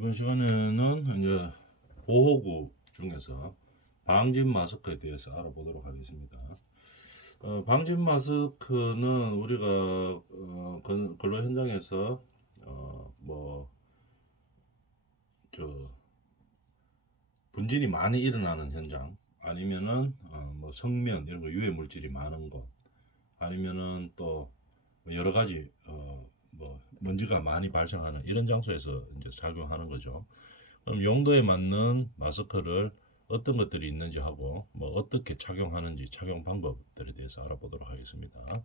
이번 시간에는 이제 보호구 중에서 방진 마스크에 대해서 알아보도록 하겠습니다. 방진 마스크는 우리가 근로 현장에서 뭐 분진이 많이 일어나는 현장, 아니면은 뭐 성면 이런 거 유해 물질이 많은 곳, 아니면은 또 여러 가지 뭐 먼지가 많이 발생하는 이런 장소에서 이제 작용하는 거죠. 그럼 용도에 맞는 마스크를 어떤 것들이 있는지 하고 뭐 어떻게 착용하는지 착용 방법들에 대해서 알아보도록 하겠습니다.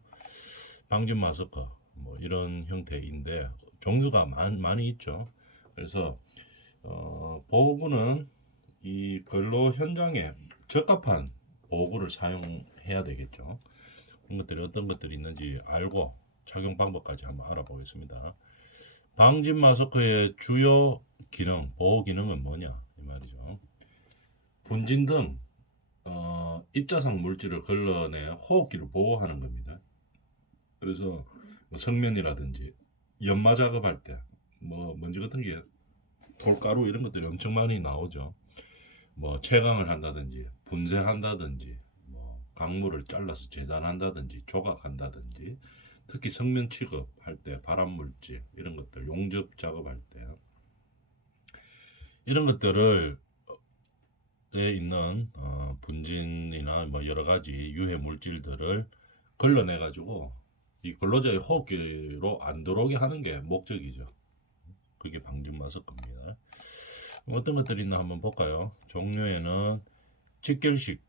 방진 마스크 뭐 이런 형태인데 종류가 많이 있죠. 그래서 보호구는 이 근로 현장에 적합한 보호구를 사용해야 되겠죠. 그런 것들이 어떤 것들이 있는지 알고 착용 방법까지 한번 알아보겠습니다. 방진 마스크의 주요 기능, 보호 기능은 뭐냐 이 말이죠. 분진 등 입자상 물질을 걸러내 호흡기를 보호하는 겁니다. 그래서 뭐 성면이라든지 연마 작업할 때 뭐 먼지 같은 게 돌가루 이런 것들이 엄청 많이 나오죠. 뭐 채광을 한다든지 분쇄한다든지 뭐 강물을 잘라서 재단한다든지 조각한다든지 특히 성면 취급할 때 발암물질 이런 것들 용접 작업할 때 이런 것들을 에 있는 분진이나 뭐 여러 가지 유해 물질들을 걸러내 가지고 이 근로자의 호흡기로 안 들어오게 하는 게 목적이죠. 그게 방진 마스크입니다. 어떤 것들이 있나 한번 볼까요? 종류에는 직결식,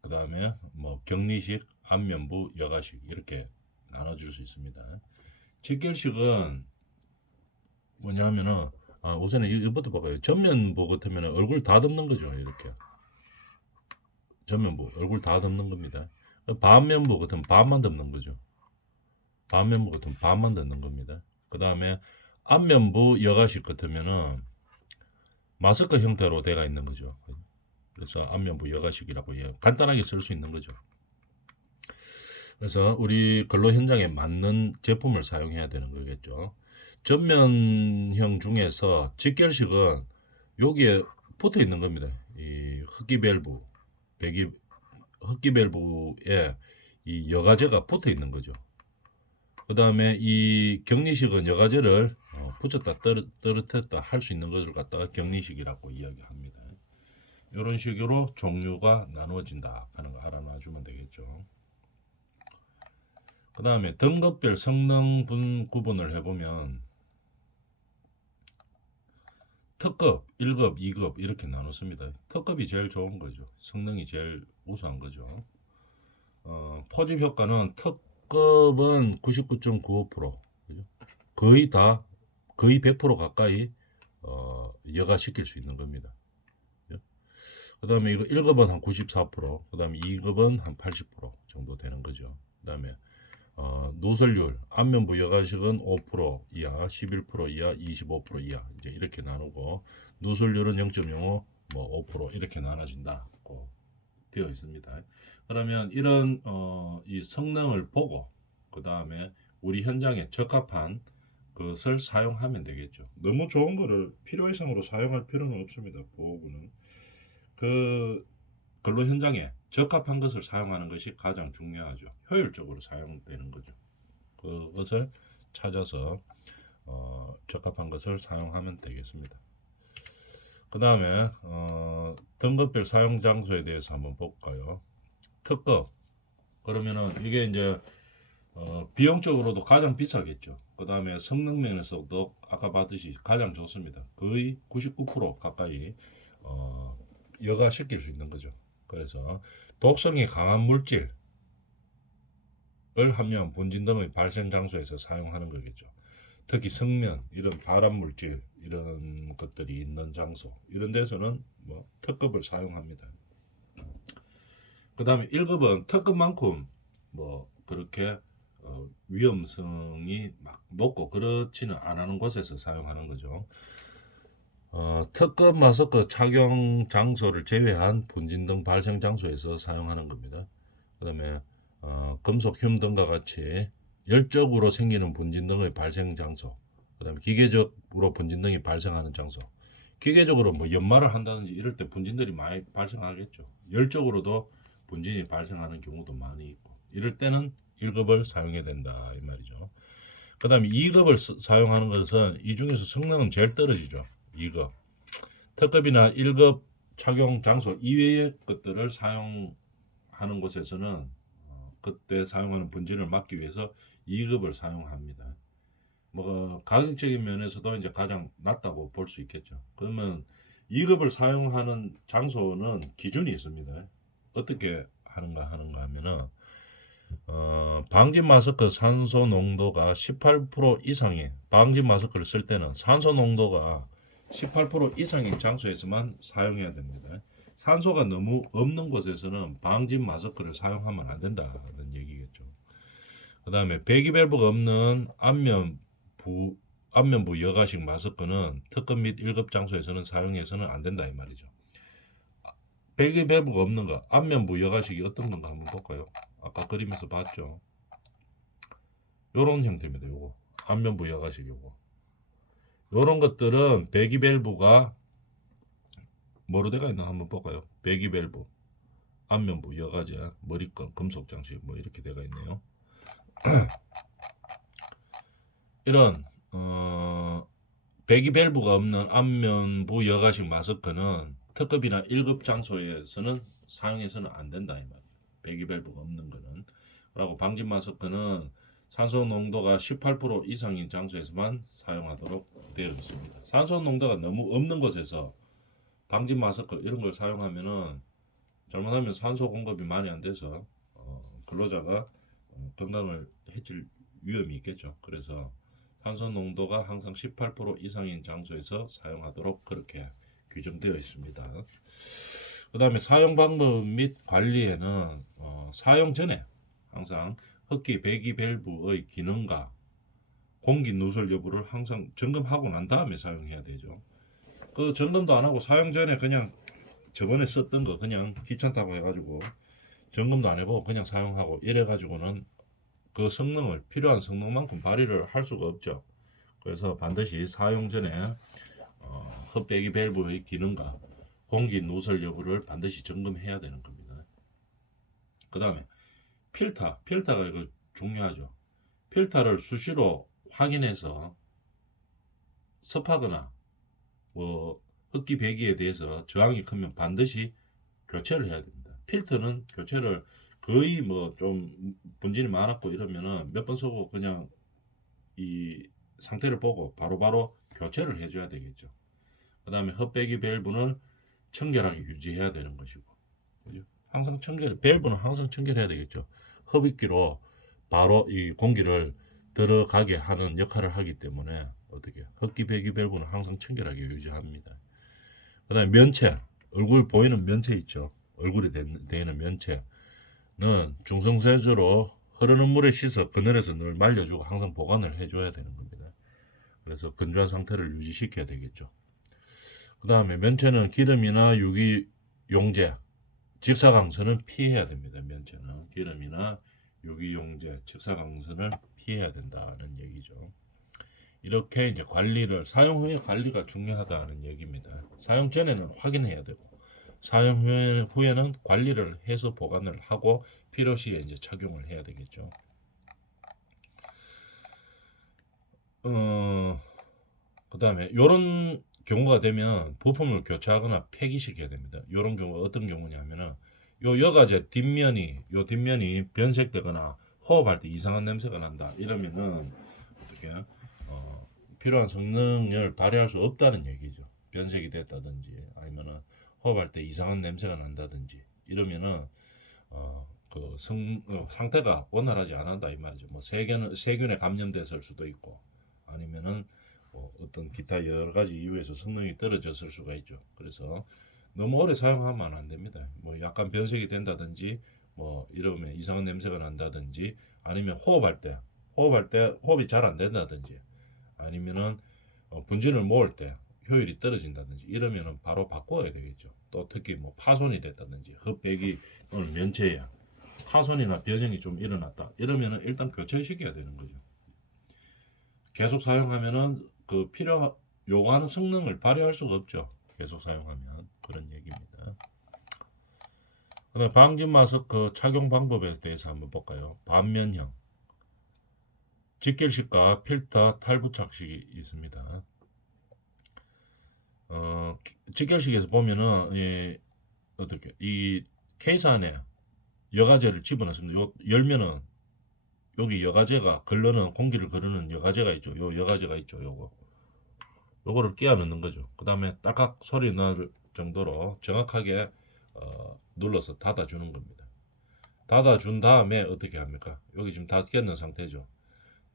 그 다음에 뭐 격리식, 안면부, 여가식 이렇게 나눠줄 수 있습니다. 직결식은 뭐냐면은 우선 이것부터 봐봐요. 전면부 같으면 얼굴 다 덮는 거죠. 이렇게 전면부 얼굴 다 덮는 겁니다. 반면부 같으면 반만 덮는 거죠. 반면부 같으면 반만 덮는 겁니다. 그 다음에 앞면부 여가식 같으면은 마스크 형태로 되어 있는 거죠. 그래서 앞면부 여가식이라고 간단하게 쓸 수 있는 거죠. 그래서 우리 근로 현장에 맞는 제품을 사용해야 되는 거겠죠. 전면형 중에서 직결식은 여기에 붙어 있는 겁니다. 이 흡기 밸브, 배기 흡기 밸브에 이 여과제가 붙어 있는 거죠. 그 다음에 이 격리식은 여과제를 붙였다 떨어뜨렸다 할 수 있는 것을 갖다가 격리식이라고 이야기합니다. 이런 식으로 종류가 나누어진다 하는 거 알아놔주면 되겠죠. 그 다음에 등급별 성능 구분을 해보면 특급, 1급, 2급 이렇게 나눴습니다. 특급이 제일 좋은 거죠. 성능이 제일 우수한 거죠. 포집 효과는 특급은 99.95%, 거의 100% 가까이 여과시킬 수 있는 겁니다. 그 다음에 이거 1급은 한 94%, 그 다음에 2급은 한 80% 정도 되는 거죠. 그 다음에 노설률, 안면부 여과식은 5% 이하, 11% 이하, 25% 이하 이제 이렇게 나누고 노설률은 0.05, 뭐 5% 이렇게 나눠진다고 되어 있습니다. 그러면 이런 이 성능을 보고 그 다음에 우리 현장에 적합한 것을 사용하면 되겠죠. 너무 좋은 거를 필요 이상으로 사용할 필요는 없습니다. 보호구는 그 근로 현장에 적합한 것을 사용하는 것이 가장 중요하죠. 효율적으로 사용되는 거죠. 그것을 찾아서 적합한 것을 사용하면 되겠습니다. 그 다음에 등급별 사용 장소에 대해서 한번 볼까요? 특급 그러면은 이게 이제 비용적으로도 가장 비싸겠죠. 그 다음에 성능 면에서도 아까 봤듯이 가장 좋습니다. 거의 99% 가까이 여과시킬 수 있는 거죠. 그래서 독성이 강한 물질을 함유한 분진 등의 발생 장소에서 사용하는 거겠죠. 특히 성면 이런 발암 물질 이런 것들이 있는 장소 이런 데서는 뭐 특급을 사용합니다. 그 다음에 1급은 특급만큼 뭐 그렇게 위험성이 막 높고 그렇지는 않은 곳에서 사용하는 거죠. 특급 마스크 착용 장소를 제외한 분진 등 발생 장소에서 사용하는 겁니다. 그 다음에 금속 흉 등과 같이 열적으로 생기는 분진 등의 발생 장소 그다음에 기계적으로 분진 등이 발생하는 장소. 기계적으로 뭐 연마를 한다든지 이럴 때 분진들이 많이 발생하겠죠. 열적으로도 분진이 발생하는 경우도 많이 있고 이럴 때는 1급을 사용해야 된다 이 말이죠. 그 다음에 2급을 사용하는 것은 이 중에서 성능은 제일 떨어지죠. 2급. 특급이나 1급 착용 장소 이외의 것들을 사용하는 곳에서는 그때 사용하는 분진을 막기 위해서 2급을 사용합니다. 뭐 가격적인 면에서도 이제 가장 낮다고 볼 수 있겠죠. 그러면 2급을 사용하는 장소는 기준이 있습니다. 어떻게 하는가 하면은 방진 마스크 산소 농도가 18% 이상인 방진 마스크를 쓸 때는 산소 농도가 18% 이상인 장소에서만 사용해야 됩니다. 산소가 너무 없는 곳에서는 방진 마스크를 사용하면 안 된다는 얘기겠죠. 그 다음에 배기밸브가 없는 안면부 여가식 마스크는 특급 및 1급 장소에서는 사용해서는 안 된다 이 말이죠. 배기밸브가 없는 거 안면부 여가식이 어떤 건가 한번 볼까요? 아까 그림에서 봤죠. 요런 형태입니다. 요거 안면부 여가식 요거 요런 것들은 배기밸브가 뭐로 되어 있나 한번 볼까요? 배기밸브 안면부 여가제 머리끈 금속 장식 뭐 이렇게 되어 있네요. 이런 배기밸브가 없는 안면부 여가식 마스크는 특급이나 1급 장소에서는 사용해서는 안 된다 이 말이에요. 배기밸브가 없는 거는. 그리고 방진 마스크는 산소 농도가 18% 이상인 장소에서만 사용하도록 되어 있습니다. 산소 농도가 너무 없는 곳에서 방진 마스크 이런 걸 사용하면은 잘못하면 산소 공급이 많이 안 돼서 근로자가 건강을 해칠 위험이 있겠죠. 그래서 산소 농도가 항상 18% 이상인 장소에서 사용하도록 그렇게 규정되어 있습니다. 그 다음에 사용 방법 및 관리에는 사용 전에 항상 흡기 배기 밸브의 기능과 공기 누설 여부를 항상 점검하고 난 다음에 사용해야 되죠. 그 점검도 안 하고 사용 전에 그냥 저번에 썼던 거 그냥 귀찮다고 해가지고 점검도 안 해보고 그냥 사용하고 이래가지고는 그 성능을 필요한 성능만큼 발휘를 할 수가 없죠. 그래서 반드시 사용 전에 흡배기 밸브의 기능과 공기 누설 여부를 반드시 점검해야 되는 겁니다. 그 다음에 필터가 이거 중요하죠. 필터를 수시로 확인해서 습하거나 뭐 흡기 배기에 대해서 저항이 크면 반드시 교체를 해야 됩니다. 필터는 교체를 거의 뭐 좀 분진이 많았고 이러면은 몇 번 쓰고 그냥 이 상태를 보고 바로바로 교체를 해줘야 되겠죠. 그 다음에 흡배기 밸브는 청결하게 유지해야 되는 것이고, 그죠? 항상 밸브는 항상 청결해야 되겠죠. 흡입기로 바로 이 공기를 들어가게 하는 역할을 하기 때문에 어떻게 흡기 배기 밸브는 항상 청결하게 유지합니다. 그 다음에 면체, 얼굴 보이는 면체 있죠. 얼굴에 대는 면체는 중성세제로 흐르는 물에 씻어 그늘에서 늘 말려주고 항상 보관을 해줘야 되는 겁니다. 그래서 건조한 상태를 유지시켜야 되겠죠. 그 다음에 면체는 기름이나 유기용제, 직사광선을 피해야 됩니다. 면체는 기름이나 유기용제, 직사광선을 피해야 된다는 얘기죠. 이렇게 이제 사용 후에 관리가 중요하다는 얘기입니다. 사용 전에는 확인해야 되고, 사용 후에는 관리를 해서 보관을 하고 필요시에 이제 착용을 해야 되겠죠. 그 다음에 이런 경우가 되면 부품을 교체하거나 폐기시켜야 됩니다. 이런 경우가 어떤 경우냐면은 요 여가제 뒷면이 변색되거나 호흡할 때 이상한 냄새가 난다 이러면은 어떻게 필요한 성능을 발휘할 수 없다는 얘기죠. 변색이 됐다든지 아니면은 호흡할 때 이상한 냄새가 난다든지 이러면은 상태가 원활하지 않았다 이 말이죠. 뭐 세균에 감염됐을 수도 있고 아니면은 어떤 기타 여러 가지 이유에서 성능이 떨어졌을 수가 있죠. 그래서 너무 오래 사용하면 안 됩니다. 뭐 약간 변색이 된다든지 뭐 이러면 이상한 냄새가 난다든지 아니면 호흡할 때 호흡이 잘 안 된다든지 아니면은 분진을 모을 때 효율이 떨어진다든지 이러면은 바로 바꿔야 되겠죠. 또 특히 뭐 파손이 됐다든지 흡배기 또는 면체에 파손이나 변형이 좀 일어났다 이러면은 일단 교체시켜야 되는 거죠. 계속 사용하면은 그 요구하는 성능을 발휘할 수가 없죠. 계속 사용하면 그런 얘기입니다. 그다음 방진 마스크 착용 방법에 대해서 한번 볼까요? 반면형, 직결식과 필터 탈부착식이 있습니다. 직결식에서 보면은 어떻게 이 케이스 안에 여과제를 집어넣습니다. 열면은 여기 여과제가 공기를 걸르는 여과제가 있죠. 요 여과제가 있죠. 요거를 끼워 넣는 거죠. 그 다음에 딸깍 소리 날 정도로 정확하게 눌러서 닫아주는 겁니다. 닫아준 다음에 어떻게 합니까? 여기 지금 닫겠는 상태죠.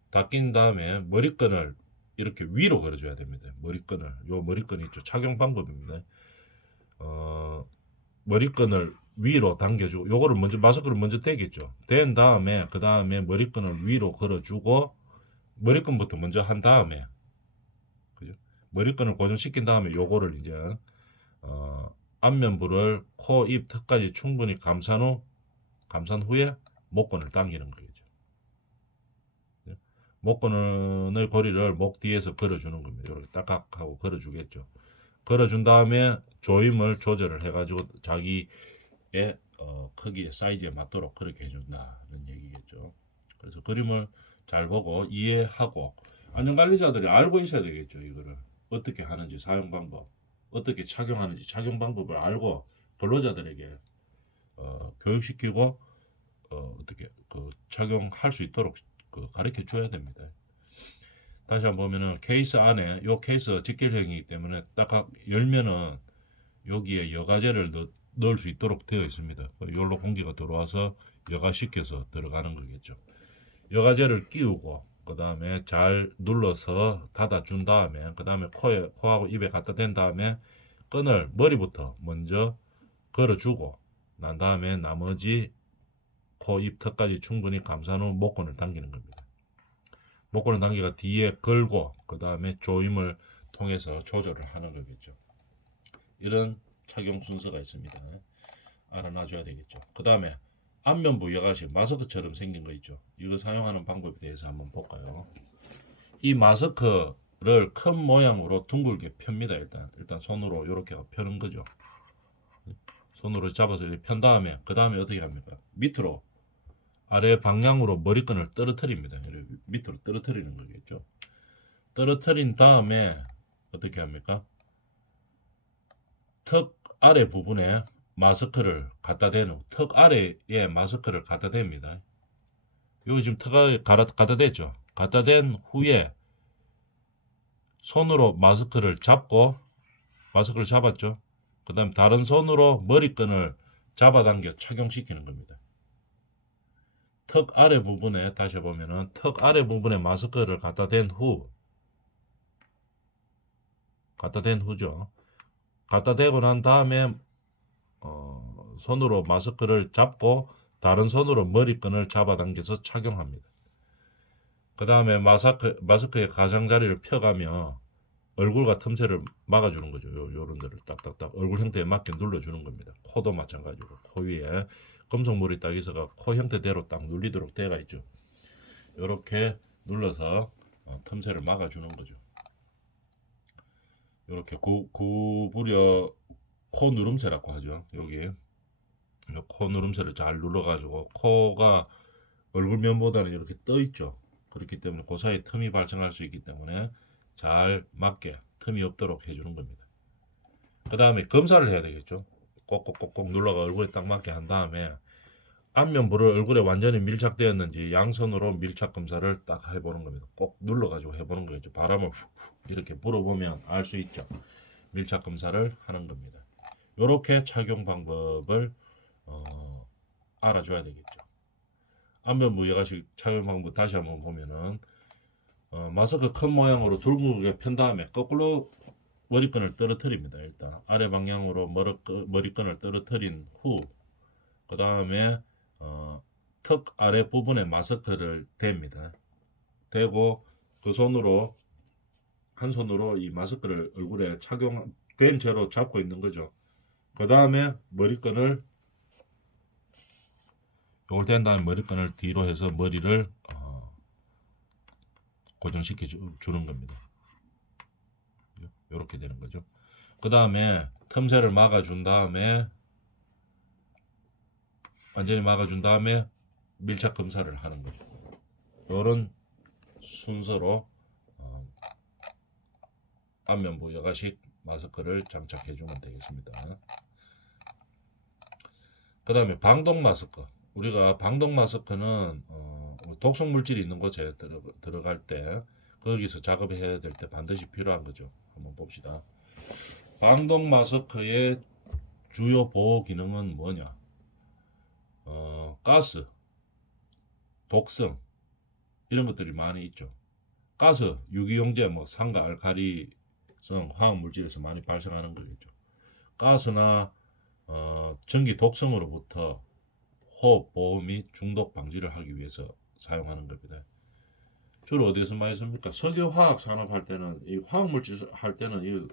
닫긴 다음에 머리끈을 이렇게 위로 걸어줘야 됩니다. 요 머리끈 있죠. 착용 방법입니다. 머리끈을 위로 당겨주고, 요거를 먼저 마스크를 먼저 떼겠죠. 댄 다음에 그 다음에 머리끈을 위로 걸어주고, 머리끈부터 먼저 한 다음에, 그죠? 머리끈을 고정시킨 다음에 요거를 이제 안면부를 코, 입, 턱까지 충분히 감싼 후에 목끈을 당기는 거겠죠. 목끈의 고리를 목 뒤에서 걸어주는 겁니다. 이렇게 딱딱 하고 걸어주겠죠. 걸어준 다음에 조임을 조절을 해가지고 자기의 크기의 사이즈에 맞도록 그렇게 해준다는 얘기겠죠. 그래서 그림을 잘 보고 이해하고 안전관리자들이 알고 있어야 되겠죠. 이거를 어떻게 하는지, 사용 방법, 어떻게 착용하는지 착용 방법을 알고 근로자들에게 교육시키고 어떻게 착용할 수 있도록 가르쳐 줘야 됩니다. 다시 한번 보면은 케이스 안에 요 케이스 직결형이기 때문에 딱 열면은 여기에 여과제를 넣을 수 있도록 되어 있습니다. 여기로 공기가 들어와서 여과시켜서 들어가는 거겠죠. 여과제를 끼우고 그 다음에 잘 눌러서 닫아준 다음에 그 다음에 코하고 입에 갖다 댄 다음에 끈을 머리부터 먼저 걸어주고 난 다음에 나머지 코, 입, 턱까지 충분히 감싼 후 목끈을 당기는 겁니다. 목끈을 당기가 뒤에 걸고 그 다음에 조임을 통해서 조절을 하는 거겠죠. 이런 착용 순서가 있습니다. 알아놔줘야 되겠죠. 그 다음에 안면부 여과식 마스크처럼 생긴 거 있죠. 이거 사용하는 방법에 대해서 한번 볼까요? 이 마스크를 큰 모양으로 둥글게 펴니다. 일단 손으로 이렇게 펴는 거죠. 손으로 잡아서 이렇게 편 다음에 그 다음에 어떻게 합니까? 밑으로 아래 방향으로 머리끈을 떨어뜨립니다. 이렇게 밑으로 떨어뜨리는 거겠죠. 떨어뜨린 다음에 어떻게 합니까? 턱 아래 부분에 마스크를 갖다 대는 턱 아래에 마스크를 갖다 댑니다. 여기 지금 턱 아래 갖다 댔죠. 갖다 댄 후에 손으로 마스크를 잡았죠. 그 다음 다른 손으로 머리끈을 잡아당겨 착용시키는 겁니다. 턱 아래 부분에 다시 보면은 턱 아래 부분에 마스크를 갖다 댄 후죠. 갖다 대고 난 다음에 손으로 마스크를 잡고 다른 손으로 머리끈을 잡아당겨서 착용합니다. 그 다음에 마스크의 가장자리를 펴가며 얼굴과 틈새를 막아주는 거죠. 요런 데를 딱딱딱 얼굴 형태에 맞게 눌러주는 겁니다. 코도 마찬가지고 코 위에 금속물이 딱 있어가 코 형태대로 딱 눌리도록 되어 있죠. 이렇게 눌러서 틈새를 막아주는 거죠. 이렇게 구부려 코 누름새라고 하죠. 여기 코 누름새를 잘 눌러가지고 코가 얼굴면보다는 이렇게 떠 있죠. 그렇기 때문에 그 사이에 틈이 발생할 수 있기 때문에 잘 맞게 틈이 없도록 해주는 겁니다. 그 다음에 검사를 해야 되겠죠. 꼭꼭꼭꼭 눌러가 얼굴에 딱 맞게 한 다음에 안면부를 얼굴에 완전히 밀착되었는지 양손으로 밀착 검사를 딱 해보는 겁니다. 꼭 눌러가지고 해보는 거겠죠. 바람을 훅 이렇게 불어보면 알 수 있죠. 밀착 검사를 하는 겁니다. 이렇게 착용 방법을 알아줘야 되겠죠. 안면부 여과식 착용 방법 다시 한번 보면은 마스크 큰 모양으로 둥글게 편 다음에 거꾸로 머리끈을 떨어뜨립니다. 일단 아래 방향으로 머리끈을 떨어뜨린 후 그 다음에 턱 아래 부분에 마스크를 댑니다. 대고 그 손으로 한 손으로 이 마스크를 얼굴에 착용된 채로 잡고 있는 거죠. 그 다음에 머리끈을 요걸 댄 다음에 머리끈을 뒤로 해서 머리를 고정시켜 주는 겁니다. 이렇게 되는 거죠. 그 다음에 틈새를 막아준 다음에 완전히 막아준 다음에 밀착 검사를 하는 거죠. 이런 순서로 안면부 여가식 마스크를 장착해 주면 되겠습니다. 그 다음에 방독 마스크. 우리가 방독 마스크는 독성 물질이 있는 곳에 들어갈 때 거기서 작업해야 될 때 반드시 필요한 거죠. 한번 봅시다. 방독 마스크의 주요 보호 기능은 뭐냐? 가스, 독성 이런 것들이 많이 있죠. 가스, 유기용제, 뭐 산과 알칼리성 화학 물질에서 많이 발생하는 거겠죠. 가스나 전기 독성으로부터 호흡 보호 및 중독 방지를 하기 위해서 사용하는 겁니다. 주로 어디에서 많이 씁니까? 석유화학 산업 할 때는 이 화학물질 할 때는 이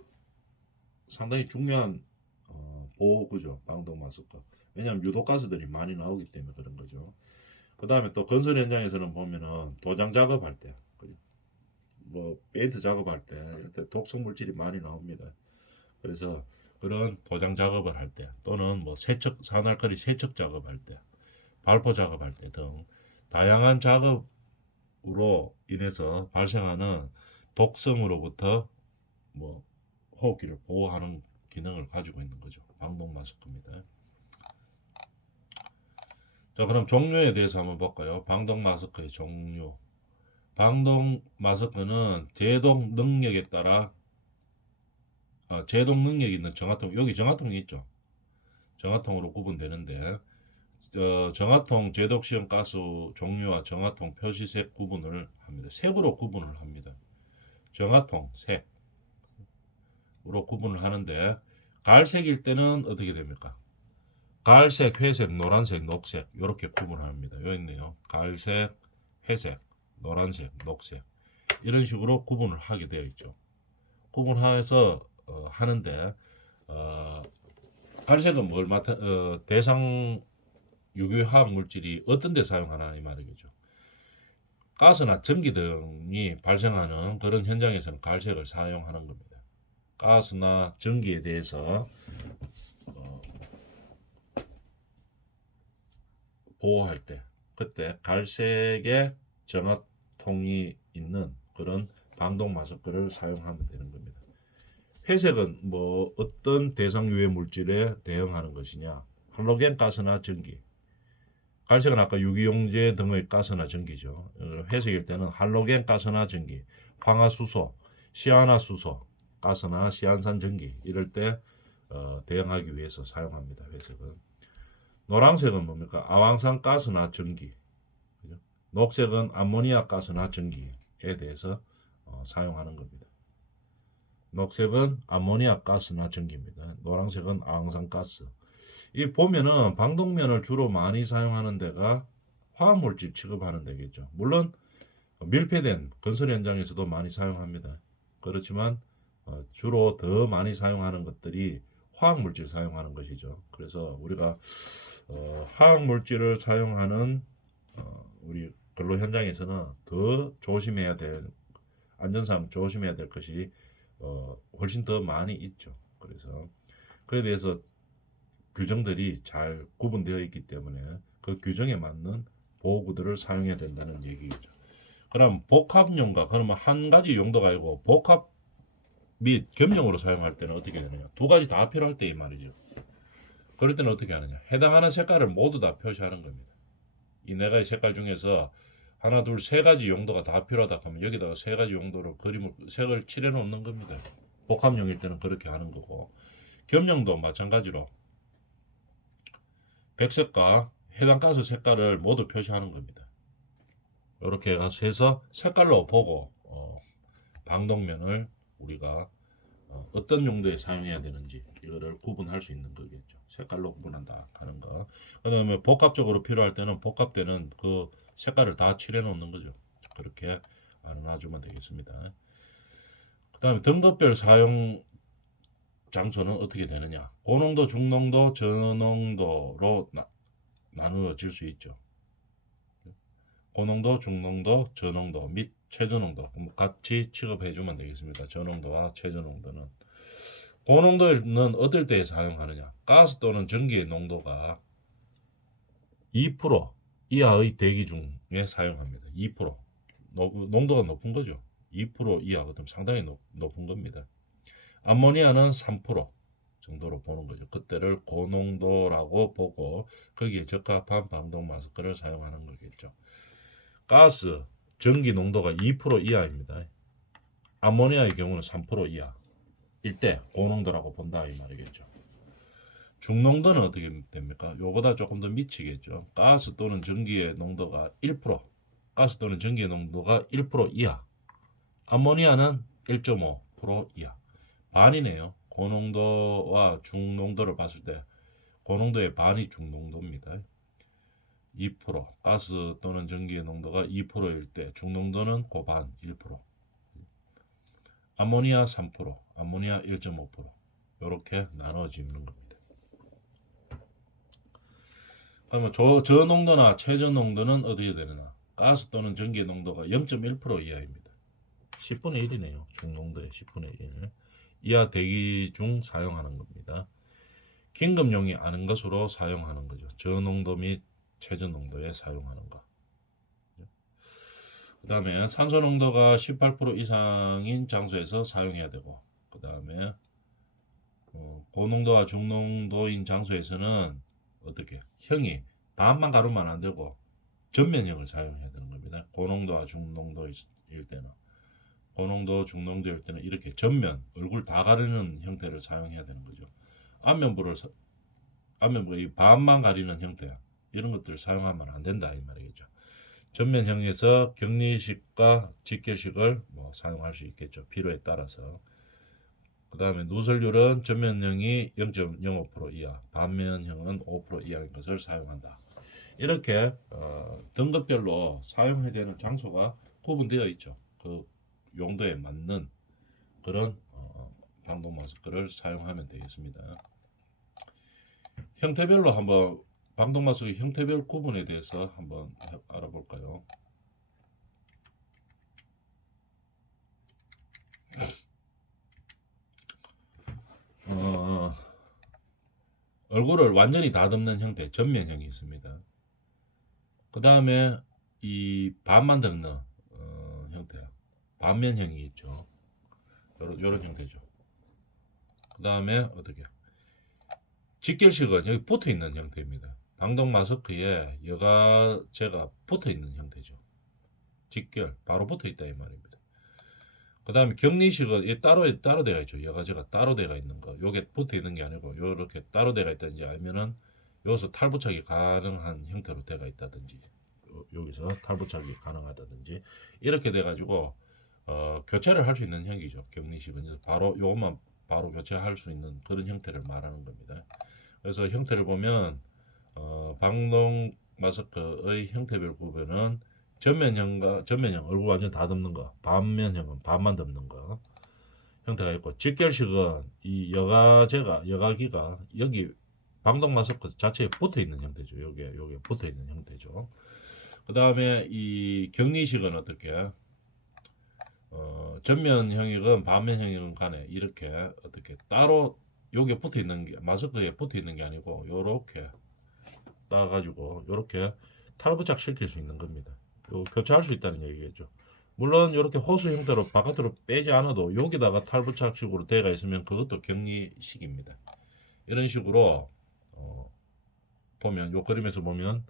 상당히 중요한 보호구죠. 방독 마스크. 왜냐하면 유독가스들이 많이 나오기 때문에 그런 거죠. 그 다음에 또 건설 현장에서는 보면은 도장 작업할 때, 뭐 페인트 작업할 때 이럴 때 독성 물질이 많이 나옵니다. 그래서 그런 도장 작업을 할 때 또는 뭐 세척 산알칼리 세척 작업할 때 발포 작업할 때 등 다양한 작업으로 인해서 발생하는 독성으로부터 뭐 호흡기를 보호하는 기능을 가지고 있는 거죠. 방독 마스크입니다. 자, 그럼 종류에 대해서 한번 볼까요? 방독 마스크의 종류. 방독 마스크는 제동 능력에 따라 제동 능력이 있는 정화통, 여기 정화통이 있죠. 정화통으로 구분되는데 정화통 제독시형 가스 종류와 정화통 표시색 구분을 합니다. 색으로 구분을 합니다. 정화통 색으로 구분을 하는데 갈색일 때는 어떻게 됩니까? 갈색, 회색, 노란색, 녹색 이렇게 구분합니다. 여기 있네요. 갈색, 회색, 노란색, 녹색 이런 식으로 구분을 하게 되어 있죠. 구분해서 하는데 갈색은 뭘 대상 유기화학 물질이 어떤 데 사용하나 이 말이겠죠. 가스나 전기 등이 발생하는 그런 현장에서는 갈색을 사용하는 겁니다. 가스나 전기에 대해서 보호할 때 그때 갈색의 정화통이 있는 그런 방독 마스크를 사용하면 되는 겁니다. 회색은 뭐 어떤 대상 유해 물질에 대응하는 것이냐? 할로겐 가스나 전기. 갈색은 아까 유기용제 등의 가스나 전기죠. 회색일 때는 할로겐 가스나 전기, 황화수소, 시아나수소 가스나 시안산 전기 이럴 때 대응하기 위해서 사용합니다. 회색은. 노란색은 뭡니까? 아황산 가스나 전기. 그죠? 녹색은 암모니아 가스나 전기에 대해서 사용하는 겁니다. 녹색은 암모니아 가스나 전기입니다. 노란색은 아황산 가스. 이 보면은 방독면을 주로 많이 사용하는 데가 화학물질 취급하는 데겠죠. 물론 밀폐된 건설 현장에서도 많이 사용합니다. 그렇지만 주로 더 많이 사용하는 것들이 화학물질 사용하는 것이죠. 그래서 우리가 화학물질을 사용하는 우리 근로 현장에서는 더 조심해야 될 안전상 조심해야 될 것이 훨씬 더 많이 있죠. 그래서 그에 대해서 규정들이 잘 구분되어 있기 때문에 그 규정에 맞는 보호구들을 사용해야 된다는 얘기죠. 그럼 복합용과 그러면 한 가지 용도가 아니고 복합 및 겸용으로 사용할 때는 어떻게 되느냐? 두 가지 다 필요할 때 이 말이죠. 그럴 때는 어떻게 하느냐? 해당하는 색깔을 모두 다 표시하는 겁니다. 이 네 가지 색깔 중에서 하나, 둘, 세 가지 용도가 다 필요하다 하면 여기다가 세 가지 용도로 그림을 색을 칠해 놓는 겁니다. 복합용일 때는 그렇게 하는 거고 겸용도 마찬가지로 백색과 해당 가스 색깔을 모두 표시하는 겁니다. 이렇게 해서 색깔로 보고 방독면을 우리가 어떤 용도에 사용해야 되는지 이거를 구분할 수 있는 거겠죠. 색깔로 구분한다 하는 거. 그다음에 복합적으로 필요할 때는 복합되는 그 색깔을 다 칠해 놓는 거죠. 그렇게 알아놔주면 되겠습니다. 그다음에 등급별 사용 장소는 어떻게 되느냐? 고농도, 중농도, 저농도로 나누어질 수 있죠. 고농도, 중농도, 저농도 및 최저 농도 같이 취급해 주면 되겠습니다. 저농도와 최저 농도는 고농도는 어떨 때 사용하느냐? 가스 또는 전기의 농도가 2% 이하의 대기 중에 사용합니다. 2% 농도가 높은 거죠. 2% 이하거든 상당히 높은 겁니다. 암모니아는 3% 정도로 보는 거죠. 그때를 고농도라고 보고 거기에 적합한 방독 마스크를 사용하는 거겠죠. 가스, 전기 농도가 2% 이하입니다. 암모니아의 경우는 3% 이하일 때 고농도라고 본다 이 말이겠죠. 중농도는 어떻게 됩니까? 요보다 조금 더 미치겠죠. 가스 또는 전기의 농도가 1%, 가스 또는 전기의 농도가 1% 이하, 암모니아는 1.5% 이하. 반이네요. 고농도와 중농도를 봤을 때 고농도의 반이 중농도입니다. 2% 가스 또는 전기의 농도가 2%일 때 중농도는 고반 1%, 암모니아 3%, 암모니아 1.5% 이렇게 나눠지는 겁니다. 그러면 저농도나 최저농도는 어떻게 되느냐? 가스 또는 전기의 농도가 0.1% 이하입니다. 10분의 1이네요. 중농도의 10분의 1 이하 대기 중 사용하는 겁니다. 긴급용이 아닌 것으로 사용하는 거죠. 저농도 및 최저농도에 사용하는 거. 그 다음에 산소 농도가 18% 이상인 장소에서 사용해야 되고, 그 다음에 고농도와 중농도인 장소에서는 어떻게 형이 반만 가르면 안 되고 전면형을 사용해야 되는 겁니다. 고농도와 중농도일 때는 고농도 중농도일 때는 이렇게 전면 얼굴 다 가리는 형태를 사용해야 되는 거죠. 안면부가 이 반만 가리는 형태야. 이런 것들을 사용하면 안 된다 이 말이겠죠. 전면형에서 격리식과 직결식을 사용할 수 있겠죠. 필요에 따라서. 그 다음에 누설률은 전면형이 0.05% 이하, 반면형은 5% 이하인 것을 사용한다. 이렇게 등급별로 사용해야 되는 장소가 구분되어 있죠. 그 용도에 맞는 그런 방독 마스크를 사용하면 되겠습니다. 형태별로 한번 방독 마스크 형태별 구분에 대해서 한번 알아볼까요? 얼굴을 완전히 다 덮는 형태 전면형이 있습니다. 그 다음에 이 반만 덮는 형태 반면형이 있죠. 요런 형태죠. 그 다음에 어떻게 직결식은 여기 붙어 있는 형태입니다. 방독 마스크에 여가제가 붙어 있는 형태죠. 직결 바로 붙어 있다 이 말입니다. 그 다음에 격리식은 따로 되어 있죠. 여가제가 따로 되어 있는 거. 요게 붙어 있는 게 아니고 요렇게 따로 되어 있다든지 아니면은 여기서 탈부착이 가능한 형태로 되어 있다든지 여기서 탈부착이 가능하다든지 이렇게 돼 가지고 교체를 할 수 있는 형이죠. 격리식은 그래서 바로 요것만 바로 교체할 수 있는 그런 형태를 말하는 겁니다. 그래서 형태를 보면 방독 마스크의 형태별 구별은 전면형 얼굴 완전 다 덮는 거, 반면형은 반만 덮는 거 형태가 있고, 직결식은 이 여가기가 여기 방독 마스크 자체에 붙어 있는 형태죠. 요게 붙어 있는 형태죠. 그 다음에 이 격리식은 어떻게 전면형이건 반면형이건 간에 이렇게 어떻게 따로 요게 붙어 있는 게 마스크에 붙어 있는 게 아니고 요렇게 따가지고 요렇게 탈부착 시킬 수 있는 겁니다. 요 교체할 수 있다는 얘기겠죠. 물론 이렇게 호수 형태로 바깥으로 빼지 않아도 여기다가 탈부착식으로 되어 있으면 그것도 격리식입니다. 이런 식으로 보면 요 그림에서 보면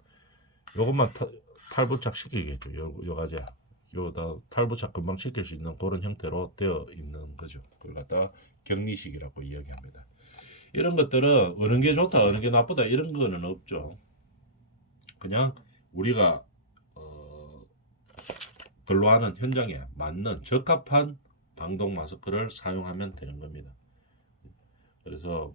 요것만 탈부착 시키겠죠. 요가제 요다 탈부착 금방 시킬 수 있는 그런 형태로 되어 있는 거죠. 그걸 갖다 격리식이라고 이야기합니다. 이런 것들은 어느 게 좋다 어느 게 나쁘다 이런 거는 없죠. 그냥 우리가 근로하는 현장에 맞는 적합한 방독 마스크를 사용하면 되는 겁니다. 그래서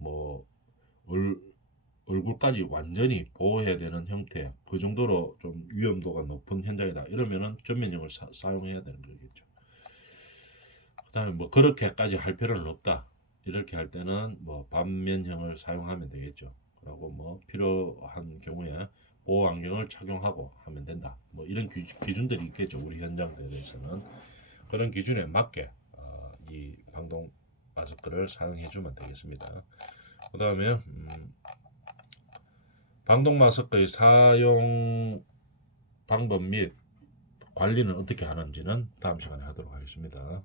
얼굴까지 완전히 보호해야 되는 형태 그 정도로 좀 위험도가 높은 현장이다 이러면은 전면형을 사용해야 되는 거겠죠. 그 다음에 그렇게까지 할 필요는 없다 이렇게 할 때는 반면형을 사용하면 되겠죠. 그리고 필요한 경우에 보호 안경을 착용하고 하면 된다. 뭐 이런 기준들이 있겠죠. 우리 현장들에서는 그런 기준에 맞게 이 방독 마스크를 사용해주면 되겠습니다. 그 다음에 방독 마스크의 사용 방법 및 관리는 어떻게 하는지는 다음 시간에 하도록 하겠습니다.